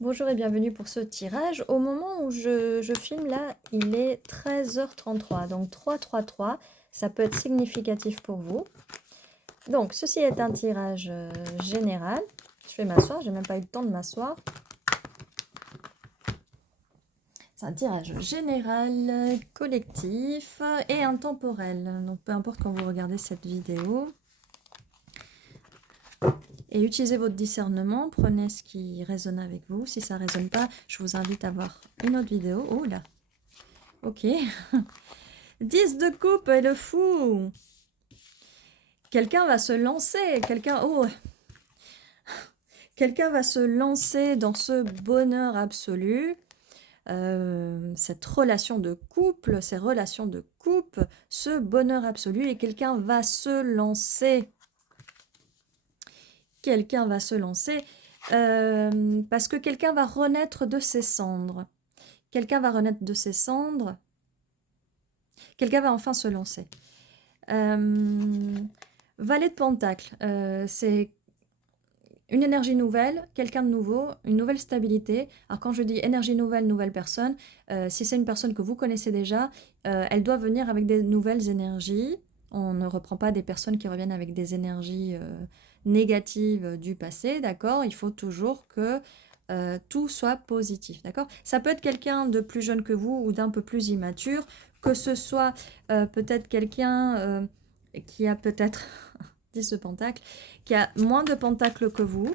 Bonjour et bienvenue pour ce tirage. Au moment où je filme là, il est 13h33, donc 333, ça peut être significatif pour vous. Donc ceci est un tirage général. Je vais m'asseoir, j'ai même pas eu le temps de m'asseoir. C'est un tirage général, collectif et intemporel. Donc peu importe quand vous regardez cette vidéo. Et utilisez votre discernement, prenez ce qui résonne avec vous. Si ça ne résonne pas, je vous invite à voir une autre vidéo. Oh là, ok. 10 de coupe et le fou. Quelqu'un va se lancer, quelqu'un va se lancer dans ce bonheur absolu. Cette relation de couple, ces relations de couple, ce bonheur absolu, et quelqu'un va se lancer. Quelqu'un va se lancer parce que quelqu'un va renaître de ses cendres. Quelqu'un va renaître de ses cendres. Quelqu'un va enfin se lancer. Valet de Pentacle, c'est une énergie nouvelle, quelqu'un de nouveau, une nouvelle stabilité. Alors quand je dis énergie nouvelle, nouvelle personne, si c'est une personne que vous connaissez déjà, elle doit venir avec des nouvelles énergies. On ne reprend pas des personnes qui reviennent avec des énergies négatives du passé, d'accord? Il faut toujours que tout soit positif, d'accord? Ça peut être quelqu'un de plus jeune que vous ou d'un peu plus immature, que ce soit peut-être quelqu'un qui a peut-être 10 de pentacle, qui a moins de pentacles que vous,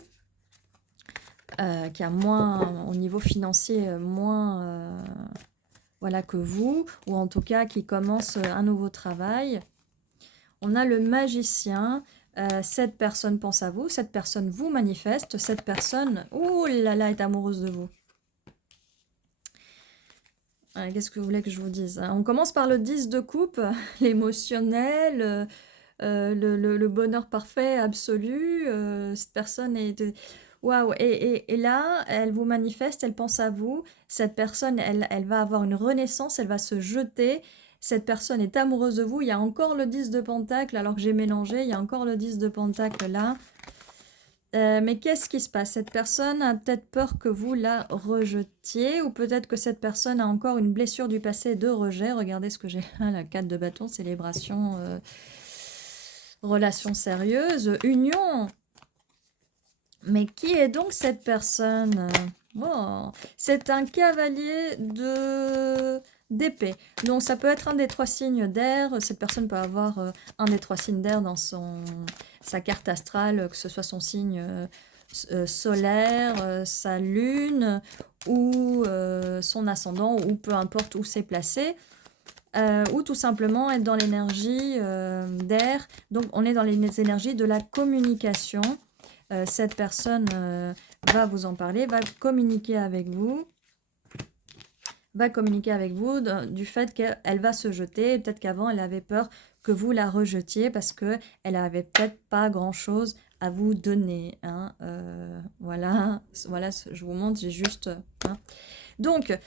qui a moins, au niveau financier, moins voilà, que vous, ou en tout cas qui commence un nouveau travail. On a le magicien, cette personne pense à vous, cette personne vous manifeste, cette personne, ouh là là, est amoureuse de vous. Qu'est-ce que vous voulez que je vous dise? On commence par le 10 de coupe, l'émotionnel, le bonheur parfait, absolu. Cette personne est... Waouh! Et là, elle vous manifeste, elle pense à vous. Cette personne, elle va avoir une renaissance, elle va se jeter. Cette personne est amoureuse de vous. Il y a encore le 10 de pentacle, alors que j'ai mélangé. Il y a encore le 10 de pentacle là. Mais qu'est-ce qui se passe? Cette personne a peut-être peur que vous la rejetiez, ou peut-être que cette personne a encore une blessure du passé de rejet. Regardez ce que j'ai là, la 4 de bâton, célébration, relation sérieuse, union. Mais qui est donc cette personne? Oh, c'est un cavalier d'épée. Donc ça peut être un des 3 signes d'air. Cette personne peut avoir un des 3 signes d'air dans sa carte astrale, que ce soit son signe solaire, sa lune ou son ascendant, ou peu importe où c'est placé. Ou tout simplement être dans l'énergie d'air. Donc on est dans les énergies de la communication. Cette personne va vous en parler, va communiquer avec vous. Du fait qu'elle va se jeter. Peut-être qu'avant, elle avait peur que vous la rejetiez parce qu'elle n'avait peut-être pas grand-chose à vous donner. Hein. Voilà, je vous montre, j'ai juste... Hein. Donc,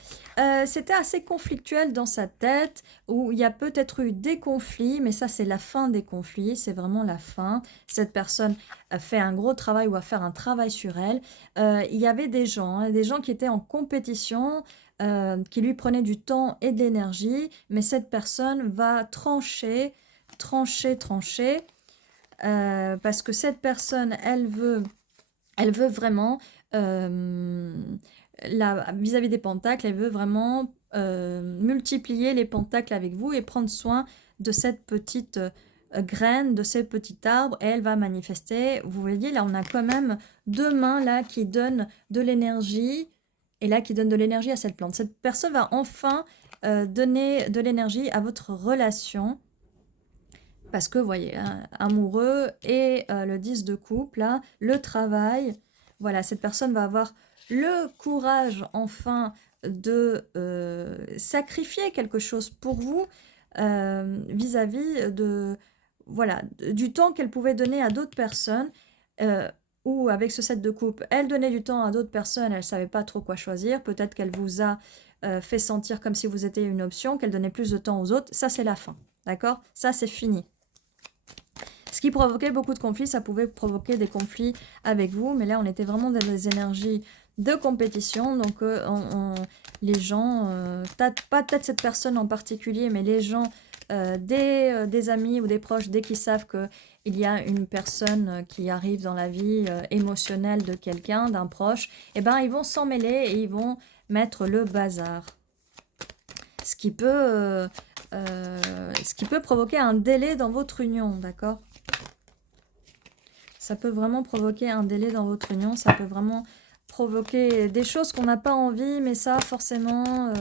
c'était assez conflictuel dans sa tête, où il y a peut-être eu des conflits, mais ça, c'est la fin des conflits, c'est vraiment la fin. Cette personne a fait un gros travail ou va faire un travail sur elle. Il y avait des gens qui étaient en compétition, qui lui prenaient du temps et de l'énergie, mais cette personne va trancher, parce que cette personne, elle veut vraiment... vis-à-vis des pentacles, elle veut vraiment multiplier les pentacles avec vous et prendre soin de cette petite graine, de ce petit arbre, et elle va manifester. Vous voyez, là, on a quand même 2 mains là qui donnent de l'énergie, et là qui donnent de l'énergie à cette plante. Cette personne va enfin donner de l'énergie à votre relation, parce que, vous voyez, hein, amoureux et le 10 de coupe, là, le travail. Voilà, cette personne va avoir le courage enfin de sacrifier quelque chose pour vous vis-à-vis de, voilà, du temps qu'elle pouvait donner à d'autres personnes. Ou avec ce 7 de coupe, elle donnait du temps à d'autres personnes, elle ne savait pas trop quoi choisir. Peut-être qu'elle vous a fait sentir comme si vous étiez une option, qu'elle donnait plus de temps aux autres. Ça, c'est la fin. D'accord? Ça, c'est fini. Ce qui provoquait beaucoup de conflits, ça pouvait provoquer des conflits avec vous, mais là on était vraiment dans des énergies de compétition. Donc, les gens, pas peut-être cette personne en particulier, mais les gens, des amis ou des proches, dès qu'ils savent qu'il y a une personne qui arrive dans la vie émotionnelle de quelqu'un, d'un proche, eh ben, ils vont s'en mêler et ils vont mettre le bazar. Ce qui peut provoquer un délai dans votre union, d'accord? Ça peut vraiment provoquer un délai dans votre union, ça peut vraiment provoquer des choses qu'on n'a pas envie, mais ça, forcément,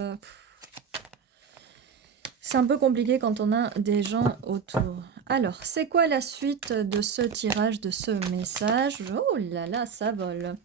c'est un peu compliqué quand on a des gens autour. Alors, c'est quoi la suite de ce tirage, de ce message? Oh là là, ça vole.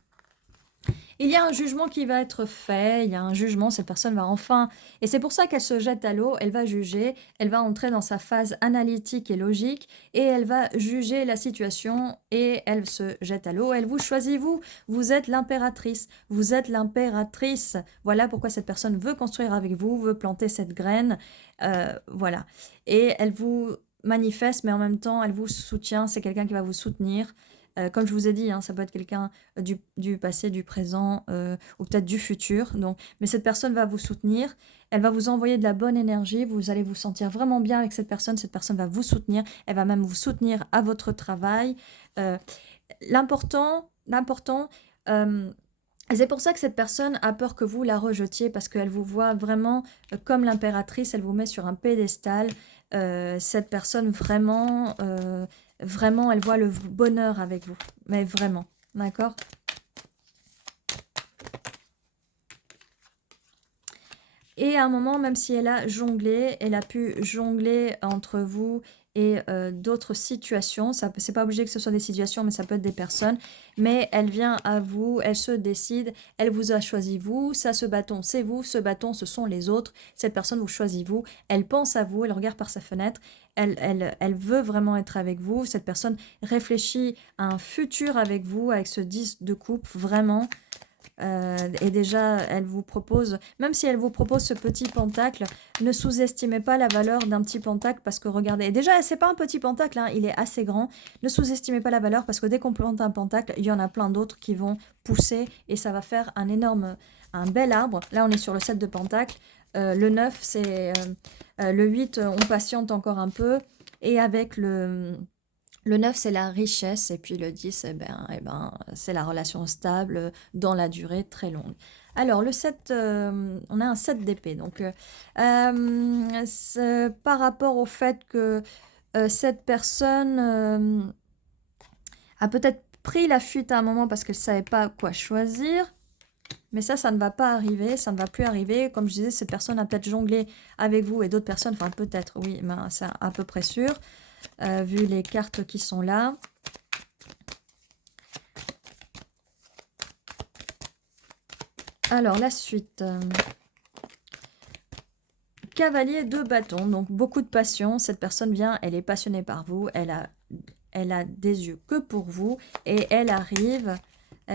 Il y a un jugement qui va être fait, il y a un jugement, cette personne va enfin... Et c'est pour ça qu'elle se jette à l'eau, elle va juger, elle va entrer dans sa phase analytique et logique, et elle va juger la situation, et elle se jette à l'eau, elle vous choisit, vous êtes l'impératrice, vous êtes l'impératrice. Voilà pourquoi cette personne veut construire avec vous, veut planter cette graine, voilà. Et elle vous manifeste, mais en même temps, elle vous soutient, c'est quelqu'un qui va vous soutenir. Comme je vous ai dit, hein, ça peut être quelqu'un du passé, du présent ou peut-être du futur. Donc, mais cette personne va vous soutenir, elle va vous envoyer de la bonne énergie, vous allez vous sentir vraiment bien avec cette personne va vous soutenir, elle va même vous soutenir à votre travail. L'important, c'est pour ça que cette personne a peur que vous la rejetiez parce qu'elle vous voit vraiment comme l'impératrice, elle vous met sur un pédestal. Cette personne vraiment, vraiment, elle voit le bonheur avec vous, mais vraiment, d'accord? Et à un moment, même si elle a jonglé, elle a pu jongler entre vous et d'autres situations. C'est pas obligé que ce soit des situations, mais ça peut être des personnes. Mais elle vient à vous, elle se décide, elle vous a choisi vous. Ça, ce bâton, c'est vous. Ce bâton, ce sont les autres. Cette personne vous choisit vous. Elle pense à vous, elle regarde par sa fenêtre. Elle veut vraiment être avec vous. Cette personne réfléchit à un futur avec vous, avec ce 10 de coupe, vraiment. Et déjà, elle vous propose, même si elle vous propose ce petit pentacle, ne sous-estimez pas la valeur d'un petit pentacle parce que regardez, et déjà, c'est pas un petit pentacle, hein, il est assez grand. Ne sous-estimez pas la valeur parce que dès qu'on plante un pentacle, il y en a plein d'autres qui vont pousser et ça va faire un bel arbre. Là, on est sur le 7 de pentacle. Le 9, c'est le 8, on patiente encore un peu. Et avec le 9, c'est la richesse, et puis le 10, c'est la relation stable dans la durée très longue. Alors, le 7, on a un 7 d'épée. Donc, par rapport au fait que cette personne a peut-être pris la fuite à un moment parce qu'elle ne savait pas quoi choisir, mais ça ne va pas arriver, ça ne va plus arriver. Comme je disais, cette personne a peut-être jonglé avec vous et d'autres personnes, enfin peut-être, oui, mais c'est à peu près sûr. Vu les cartes qui sont là. Alors, la suite. Cavalier de bâton, donc beaucoup de passion. Cette personne vient, elle est passionnée par vous, elle a des yeux que pour vous, et elle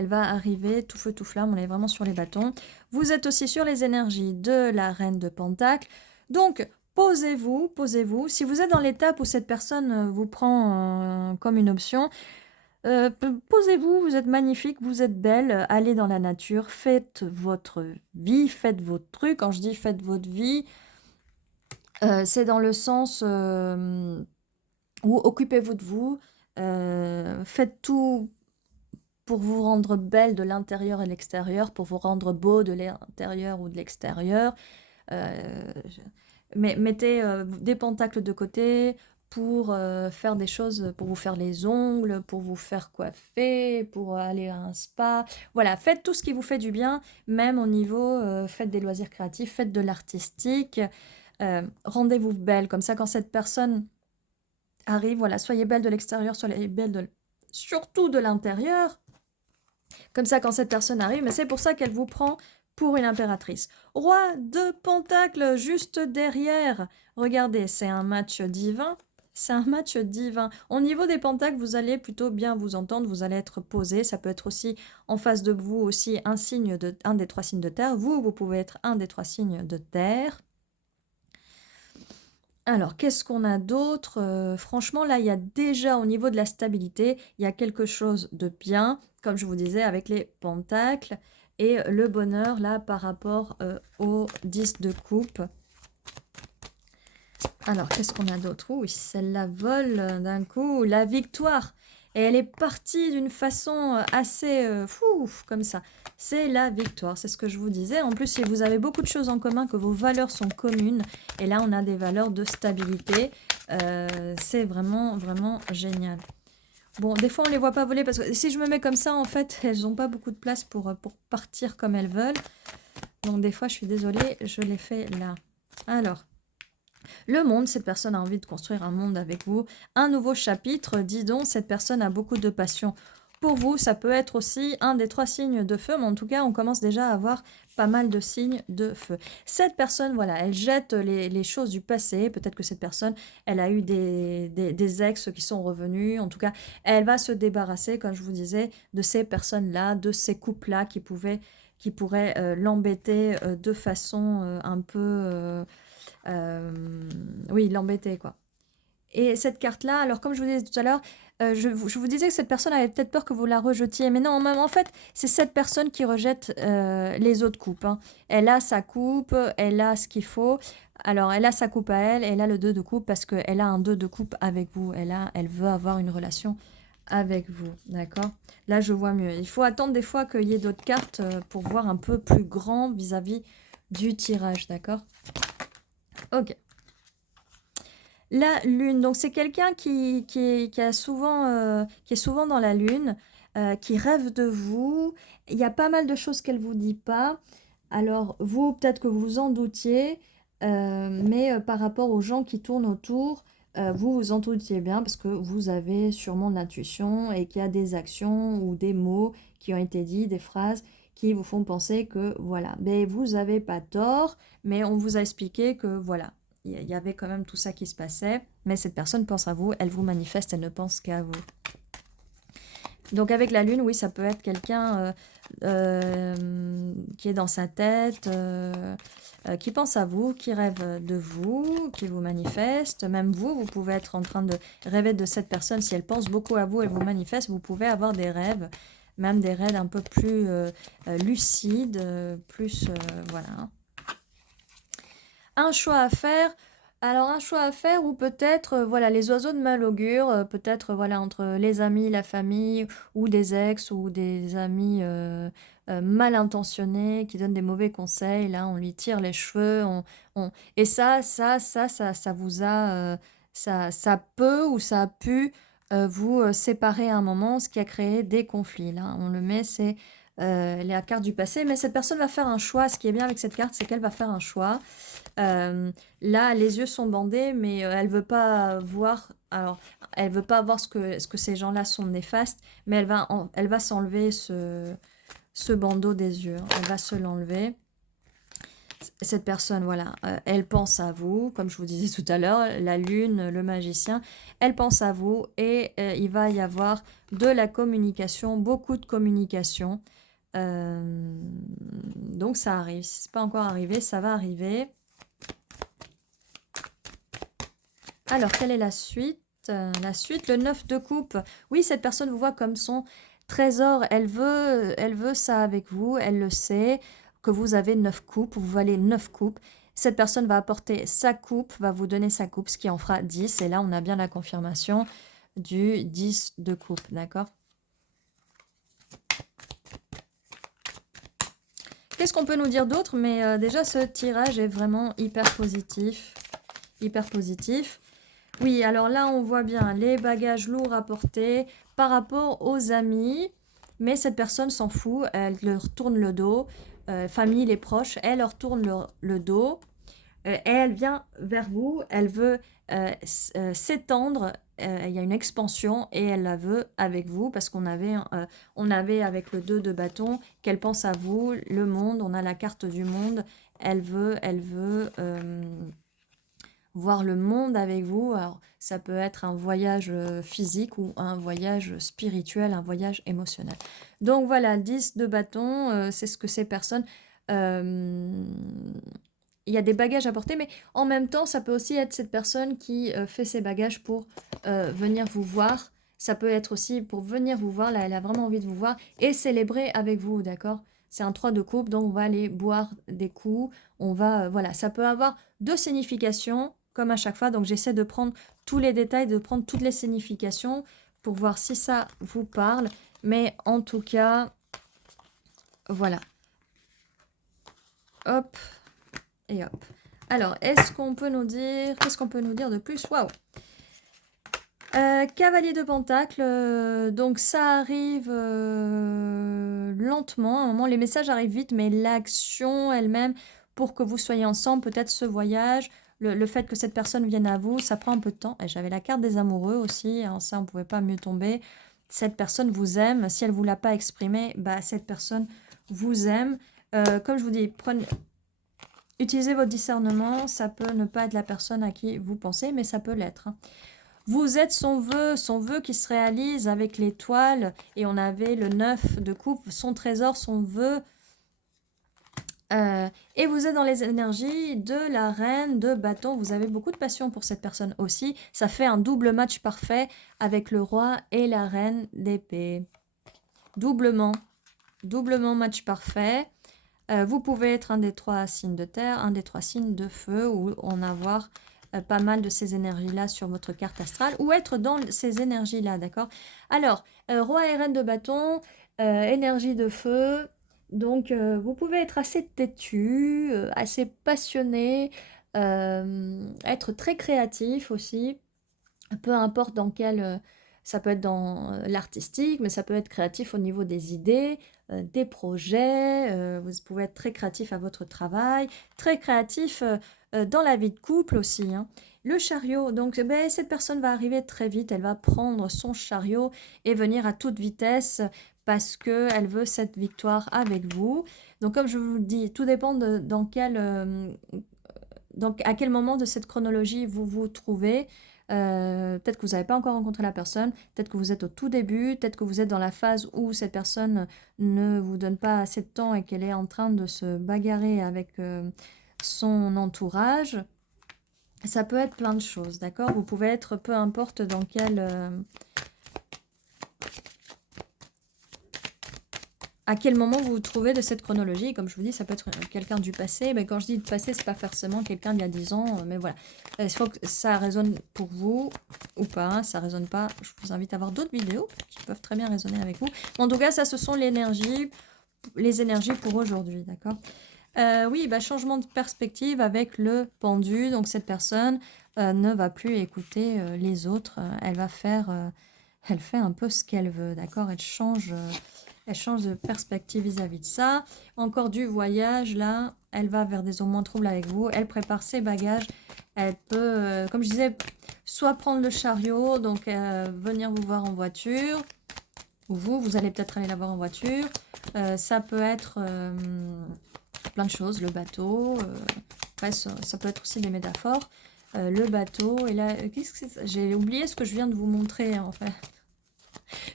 va arriver tout feu tout flamme, on est vraiment sur les bâtons. Vous êtes aussi sur les énergies de la reine de Pentacle. Donc, posez-vous. Si vous êtes dans l'étape où cette personne vous prend comme une option, posez-vous, vous êtes magnifique, vous êtes belle, allez dans la nature, faites votre vie, faites votre truc. Quand je dis faites votre vie, c'est dans le sens où occupez-vous de vous, faites tout pour vous rendre belle de l'intérieur et de l'extérieur, pour vous rendre beau de l'intérieur ou de l'extérieur. Mettez des pentacles de côté pour faire des choses, pour vous faire les ongles, pour vous faire coiffer, pour aller à un spa. Voilà, faites tout ce qui vous fait du bien, même au niveau, faites des loisirs créatifs, faites de l'artistique. Rendez-vous belle, comme ça quand cette personne arrive, voilà, soyez belle de l'extérieur, soyez belle surtout de l'intérieur. Comme ça quand cette personne arrive, mais c'est pour ça qu'elle vous prend pour une impératrice. Roi de Pentacle juste derrière. Regardez, c'est un match divin. C'est un match divin. Au niveau des pentacles, vous allez plutôt bien vous entendre, vous allez être posé. Ça peut être aussi en face de vous aussi un des 3 signes de terre. Vous pouvez être un des 3 signes de terre. Alors, qu'est-ce qu'on a d'autre? Franchement, là, il y a déjà au niveau de la stabilité, il y a quelque chose de bien, comme je vous disais, avec les pentacles. et le bonheur, là, par rapport au 10 de coupe. Alors, qu'est-ce qu'on a d'autre? Oui, celle-là vole d'un coup. La victoire. Et elle est partie d'une façon assez fou, comme ça. C'est la victoire, c'est ce que je vous disais. En plus, si vous avez beaucoup de choses en commun, que vos valeurs sont communes, et là, on a des valeurs de stabilité, c'est vraiment, vraiment génial. Bon, des fois, on les voit pas voler, parce que si je me mets comme ça, en fait, elles n'ont pas beaucoup de place pour partir comme elles veulent. Donc, des fois, je suis désolée, je les fais là. Alors... Le monde, cette personne a envie de construire un monde avec vous. Un nouveau chapitre, dis donc, cette personne a beaucoup de passion. Pour vous, ça peut être aussi un des 3 signes de feu, mais en tout cas, on commence déjà à avoir pas mal de signes de feu. Cette personne, voilà, elle jette les choses du passé. Peut-être que cette personne, elle a eu des ex qui sont revenus. En tout cas, elle va se débarrasser, comme je vous disais, de ces personnes-là, de ces couples-là qui pourraient l'embêter de façon un peu... oui, l'embêter, quoi. Et cette carte-là, alors comme je vous disais tout à l'heure, je vous disais que cette personne avait peut-être peur que vous la rejetiez, mais non, même en fait, c'est cette personne qui rejette les autres coupes. Hein. Elle a sa coupe, elle a ce qu'il faut. Alors, elle a sa coupe à elle, elle a le 2 de coupe parce qu'elle a un 2 de coupe avec vous. Elle veut avoir une relation avec vous, d'accord? Là, je vois mieux. Il faut attendre des fois qu'il y ait d'autres cartes pour voir un peu plus grand vis-à-vis du tirage, d'accord? Ok. La lune, donc c'est quelqu'un qui est souvent dans la lune, qui rêve de vous. Il y a pas mal de choses qu'elle vous dit pas. Alors vous, peut-être que vous vous en doutiez, mais par rapport aux gens qui tournent autour, vous vous en doutiez bien parce que vous avez sûrement de l'intuition et qu'il y a des actions ou des mots qui ont été dits, des phrases qui vous font penser que voilà. Mais vous n'avez pas tort, mais on vous a expliqué que voilà il y avait quand même tout ça qui se passait, mais cette personne pense à vous, elle vous manifeste, elle ne pense qu'à vous. Donc avec la lune, oui, ça peut être quelqu'un qui est dans sa tête, qui pense à vous, qui rêve de vous, qui vous manifeste. Même vous, vous pouvez être en train de rêver de cette personne. Si elle pense beaucoup à vous, elle vous manifeste, vous pouvez avoir des rêves, même des rêves un peu plus lucides, plus... voilà. Un choix à faire. Alors un choix à faire ou peut-être voilà les oiseaux de mal augure, peut-être voilà entre les amis, la famille ou des ex ou des amis mal intentionnés qui donnent des mauvais conseils. Là, on lui tire les cheveux, et ça vous a ça peut ou ça a pu vous séparer à un moment, ce qui a créé des conflits. Là, on le met, c'est la carte du passé, mais cette personne va faire un choix. Ce qui est bien avec cette carte, c'est qu'elle va faire un choix. Là, les yeux sont bandés, mais elle veut pas voir. Alors, elle veut pas voir ce que ces gens-là sont néfastes, mais elle va s'enlever ce bandeau des yeux. Hein. Elle va se l'enlever. Cette personne, voilà, elle pense à vous, comme je vous disais tout à l'heure, la lune, le magicien, elle pense à vous et il va y avoir de la communication, beaucoup de communication. Donc ça arrive. Si ce n'est pas encore arrivé, ça va arriver. Alors, quelle est la suite? La suite, le 9 de coupe. Oui, cette personne vous voit comme son trésor. Elle veut ça avec vous. Elle le sait, que vous avez 9 coupes. Vous valez 9 coupes. Cette personne va apporter sa coupe, va vous donner sa coupe, ce qui en fera 10. Et là, on a bien la confirmation du 10 de coupe, d'accord? Qu'est-ce qu'on peut nous dire d'autre? Mais déjà, ce tirage est vraiment hyper positif. Hyper positif. Oui, alors là, on voit bien les bagages lourds à porter par rapport aux amis. Mais cette personne s'en fout, elle leur tourne le dos. Famille, les proches, elle leur tourne le dos. Et elle vient vers vous, elle veut s'étendre. Il y a une expansion et elle la veut avec vous parce on avait avec le 2 de bâton qu'elle pense à vous, le monde, on a la carte du monde. Elle veut voir le monde avec vous. Alors, ça peut être un voyage physique ou un voyage spirituel, un voyage émotionnel. Donc voilà, 10 de bâton, c'est ce que ces personnes... il y a des bagages à porter, mais en même temps, ça peut aussi être cette personne qui fait ses bagages pour venir vous voir. Ça peut être aussi pour venir vous voir, là, elle a vraiment envie de vous voir et célébrer avec vous, d'accord? c'est un 3 de coupe, donc on va aller boire des coups. On va, voilà, ça peut avoir 2 significations, comme à chaque fois. Donc j'essaie de prendre tous les détails, de prendre toutes les significations pour voir si ça vous parle. Mais en tout cas, voilà. Hop et hop. Alors, est-ce qu'on peut nous dire... Qu'est-ce qu'on peut nous dire de plus? Waouh! Cavalier de Pentacle, donc ça arrive lentement. À un moment, les messages arrivent vite, mais l'action elle-même, pour que vous soyez ensemble, peut-être ce voyage, le fait que cette personne vienne à vous, ça prend un peu de temps. Et j'avais la carte des amoureux aussi, hein, ça on ne pouvait pas mieux tomber. Cette personne vous aime, si elle ne vous l'a pas exprimé, bah, cette personne vous aime. Comme je vous dis, utilisez votre discernement, ça peut ne pas être la personne à qui vous pensez, mais ça peut l'être, hein. Vous êtes son vœu qui se réalise avec l'étoile. Et on avait le 9 de coupe, son trésor, son vœu. Et vous êtes dans les énergies de la reine de bâton. Vous avez beaucoup de passion pour cette personne aussi. Ça fait un double match parfait avec le roi et la reine d'épée. Doublement match parfait. Vous pouvez être un des 3 signes de terre, un des 3 signes de feu ou en avoir pas mal de ces énergies-là sur votre carte astrale ou être dans ces énergies-là, d'accord? Alors, roi et reine de bâton, énergie de feu, donc vous pouvez être assez têtu, assez passionné, être très créatif aussi, peu importe dans quel... ça peut être dans l'artistique, mais ça peut être créatif au niveau des idées, des projets. Vous pouvez être très créatif à votre travail, très créatif dans la vie de couple aussi, hein. Le chariot, donc ben, cette personne va arriver très vite, elle va prendre son chariot et venir à toute vitesse parce qu'elle veut cette victoire avec vous. Donc comme je vous le dis, tout dépend de à quel moment de cette chronologie vous vous trouvez. Peut-être que vous n'avez pas encore rencontré la personne, peut-être que vous êtes au tout début, peut-être que vous êtes dans la phase où cette personne ne vous donne pas assez de temps et qu'elle est en train de se bagarrer avec son entourage. Ça peut être plein de choses, d'accord? Vous pouvez être peu importe dans à quel moment vous vous trouvez de cette chronologie. Comme je vous dis, ça peut être quelqu'un du passé. Mais quand je dis du passé, c'est pas forcément quelqu'un d'il y a 10 ans. Mais voilà, il faut que ça résonne pour vous ou pas. Ça résonne pas, je vous invite à voir d'autres vidéos qui peuvent très bien résonner avec vous. En tout cas, ça, ce sont les énergies pour aujourd'hui, d'accord? Oui, bah, changement de perspective avec le pendu. Donc cette personne ne va plus écouter les autres. Elle fait un peu ce qu'elle veut, d'accord? Elle change de perspective vis-à-vis de ça. Encore du voyage, là, elle va vers des eaux moins troubles avec vous. Elle prépare ses bagages. Elle peut, comme je disais, soit prendre le chariot, donc venir vous voir en voiture. Ou vous allez peut-être aller la voir en voiture. Ça peut être plein de choses, le bateau. Après, ça peut être aussi des métaphores. Le bateau, et là, qu'est-ce que c'est ça? J'ai oublié ce que je viens de vous montrer, en fait.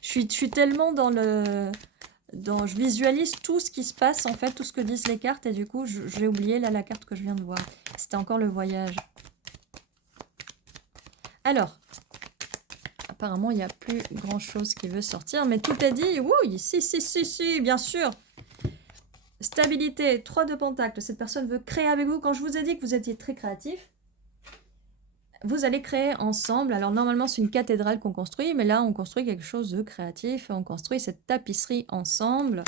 Je suis tellement dans le... je visualise tout ce qui se passe, en fait, tout ce que disent les cartes, et du coup, j'ai oublié, là, la carte que je viens de voir. C'était encore le voyage. Alors, apparemment, il n'y a plus grand-chose qui veut sortir, mais tout est dit. Oui, si, bien sûr. Stabilité, 3 de pentacle. Cette personne veut créer avec vous. Quand je vous ai dit que vous étiez très créatif, vous allez créer ensemble. Alors normalement, c'est une cathédrale qu'on construit, mais là, on construit quelque chose de créatif. On construit cette tapisserie ensemble.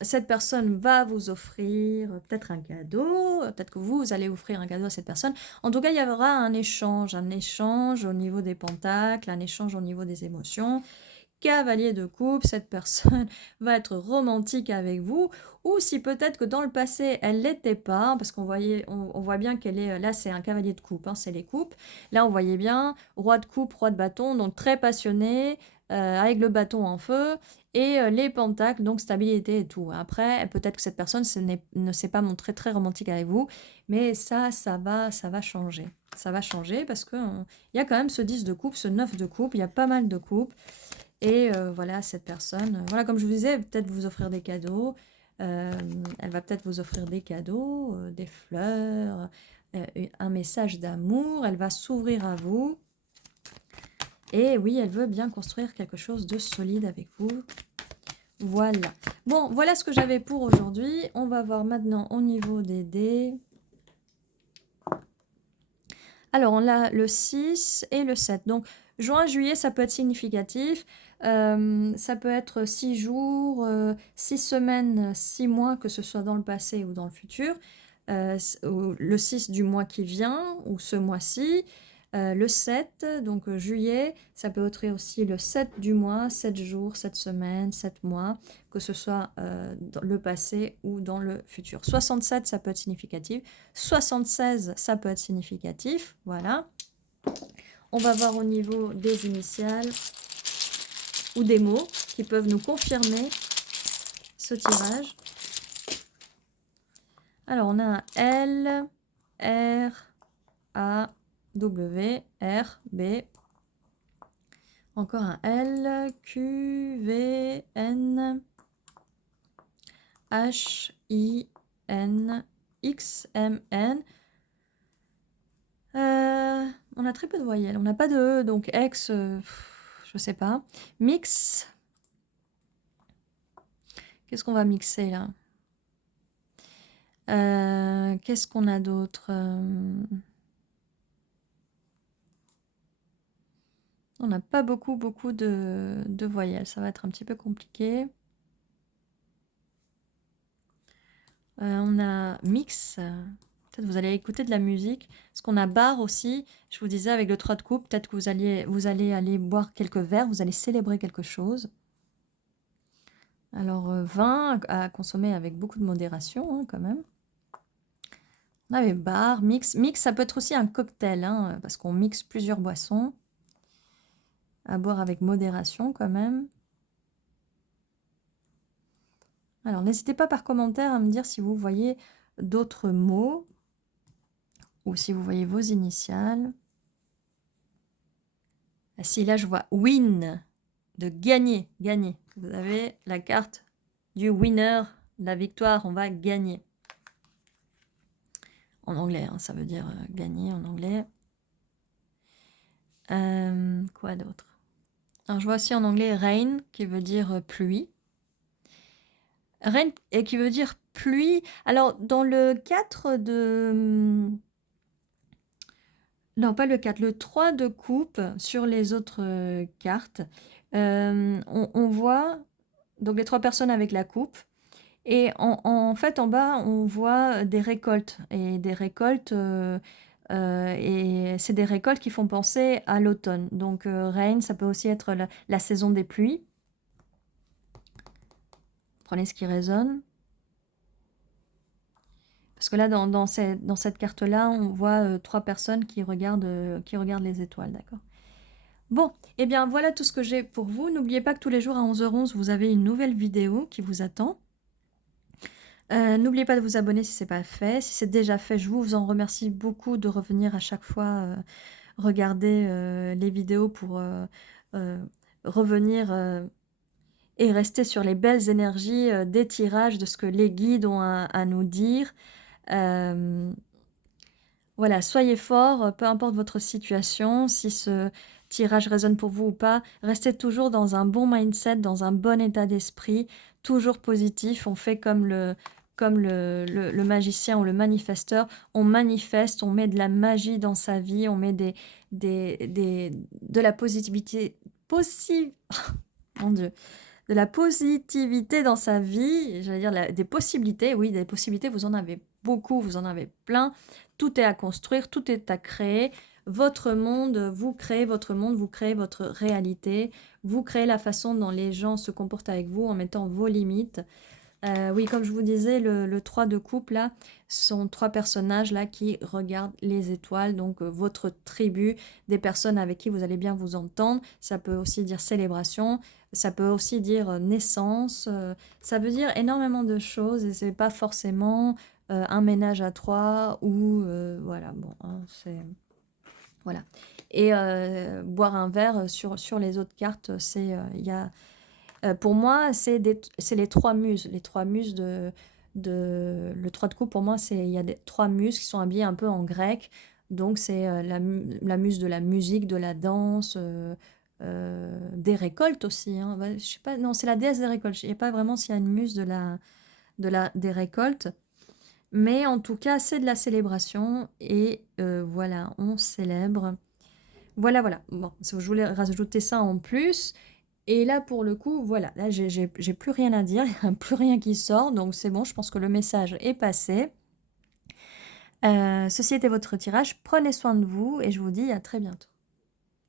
Cette personne va vous offrir peut-être un cadeau. Peut-être que vous allez offrir un cadeau à cette personne. En tout cas, il y aura un échange au niveau des pentacles, un échange au niveau des émotions. Cavalier de coupe, cette personne va être romantique avec vous, ou si peut-être que dans le passé elle l'était pas, parce qu'on voit bien qu'elle est, là c'est un cavalier de coupe, hein, c'est les coupes, là on voyait bien, roi de coupe, roi de bâton, donc très passionné, avec le bâton en feu, et les pentacles, donc stabilité et tout. Après, peut-être que cette personne ne s'est pas montrée très romantique avec vous, mais ça va changer. Ça va changer parce qu'il y a quand même ce 10 de coupe, ce 9 de coupe, il y a pas mal de coupes. Et voilà, cette personne, voilà, comme je vous disais, peut-être vous offrir des cadeaux. Elle va peut-être vous offrir des cadeaux, des fleurs, un message d'amour. Elle va s'ouvrir à vous. Et oui, elle veut bien construire quelque chose de solide avec vous. Voilà. Bon, voilà ce que j'avais pour aujourd'hui. On va voir maintenant au niveau des dés. Alors, on a le 6 et le 7. Donc, juin, juillet, ça peut être significatif. Ça peut être 6 jours, 6 semaines, 6 mois, que ce soit dans le passé ou dans le futur. Le 6 du mois qui vient, ou ce mois-ci. Le 7, donc juillet, ça peut être aussi le 7 du mois, 7 jours, 7 semaines, 7 mois, que ce soit dans le passé ou dans le futur. 67, ça peut être significatif. 76, ça peut être significatif. Voilà. On va voir au niveau des initiales ou des mots qui peuvent nous confirmer ce tirage. Alors, on a un L, R, A, W, R, B. Encore un L, Q, V, N, H, I, N, X, M, N. On a très peu de voyelles. On n'a pas de E, donc X, je sais pas. Mix. Qu'est-ce qu'on va mixer là? Qu'est-ce qu'on a d'autre? On n'a pas beaucoup de voyelles. Ça va être un petit peu compliqué. On a mix. Peut-être vous allez écouter de la musique. Parce qu'on a bar aussi. Je vous disais avec le 3 de coupe, peut-être que vous allez aller boire quelques verres. Vous allez célébrer quelque chose. Alors, vin à consommer avec beaucoup de modération, hein, quand même. On avait bar, mix. Mix, ça peut être aussi un cocktail, hein, parce qu'on mixe plusieurs boissons. À boire avec modération, quand même. Alors, n'hésitez pas par commentaire à me dire si vous voyez d'autres mots ou si vous voyez vos initiales. Ah, si, là, je vois win, de gagner, gagner. Vous avez la carte du winner, la victoire, on va gagner. En anglais, hein, ça veut dire gagner en anglais. Quoi d'autre? Alors, je vois aussi en anglais rain, qui veut dire pluie. Rain, et qui veut dire pluie. Alors, dans le 4 de... Non, pas le 4, le 3 de coupe sur les autres cartes. On voit donc les 3 personnes avec la coupe. Et en fait, en bas, on voit des récoltes. Et des récoltes, et c'est des récoltes qui font penser à l'automne. Donc, rain, ça peut aussi être la saison des pluies. Prenez ce qui résonne. Parce que là, dans cette carte-là, on voit 3 personnes qui regardent les étoiles, d'accord? Bon, eh bien, voilà tout ce que j'ai pour vous. N'oubliez pas que tous les jours à 11h11, vous avez une nouvelle vidéo qui vous attend. N'oubliez pas de vous abonner si ce n'est pas fait. Si c'est déjà fait, je vous en remercie beaucoup de revenir à chaque fois regarder les vidéos pour revenir et rester sur les belles énergies des tirages, de ce que les guides ont à nous dire. Voilà, soyez forts, peu importe votre situation, si ce tirage résonne pour vous ou pas, restez toujours dans un bon mindset, dans un bon état d'esprit, toujours positif. On fait comme le magicien ou le manifesteur, on manifeste, on met de la magie dans sa vie, on met de la positivité, mon Dieu, de la positivité dans sa vie, j'allais dire des possibilités, oui, des possibilités, vous en avez beaucoup, vous en avez plein, tout est à construire, tout est à créer, votre monde, vous créez votre monde, vous créez votre réalité, vous créez la façon dont les gens se comportent avec vous en mettant vos limites. Oui, comme je vous disais, le 3 de coupe, là, sont 3 personnages là qui regardent les étoiles, donc votre tribu, des personnes avec qui vous allez bien vous entendre. Ça peut aussi dire célébration, ça peut aussi dire naissance, ça veut dire énormément de choses et c'est pas forcément un ménage à 3 ou voilà, bon, hein, c'est... Voilà. Et boire un verre sur les autres cartes, c'est... il y a... pour moi, c'est les 3 muses. Les 3 muses le 3 de coupe, pour moi, il y a 3 muses qui sont habillées un peu en grec. Donc, c'est la muse de la musique, de la danse, des récoltes aussi, hein. Bah, je sais pas, non, c'est la déesse des récoltes. Je sais pas vraiment s'il y a une muse des récoltes. Mais en tout cas, c'est de la célébration et voilà, on célèbre. Voilà, voilà. Bon, je voulais rajouter ça en plus. Et là, pour le coup, voilà, là, j'ai plus rien à dire, il n'y a plus rien qui sort, donc c'est bon, je pense que le message est passé. Ceci était votre tirage, prenez soin de vous et je vous dis à très bientôt.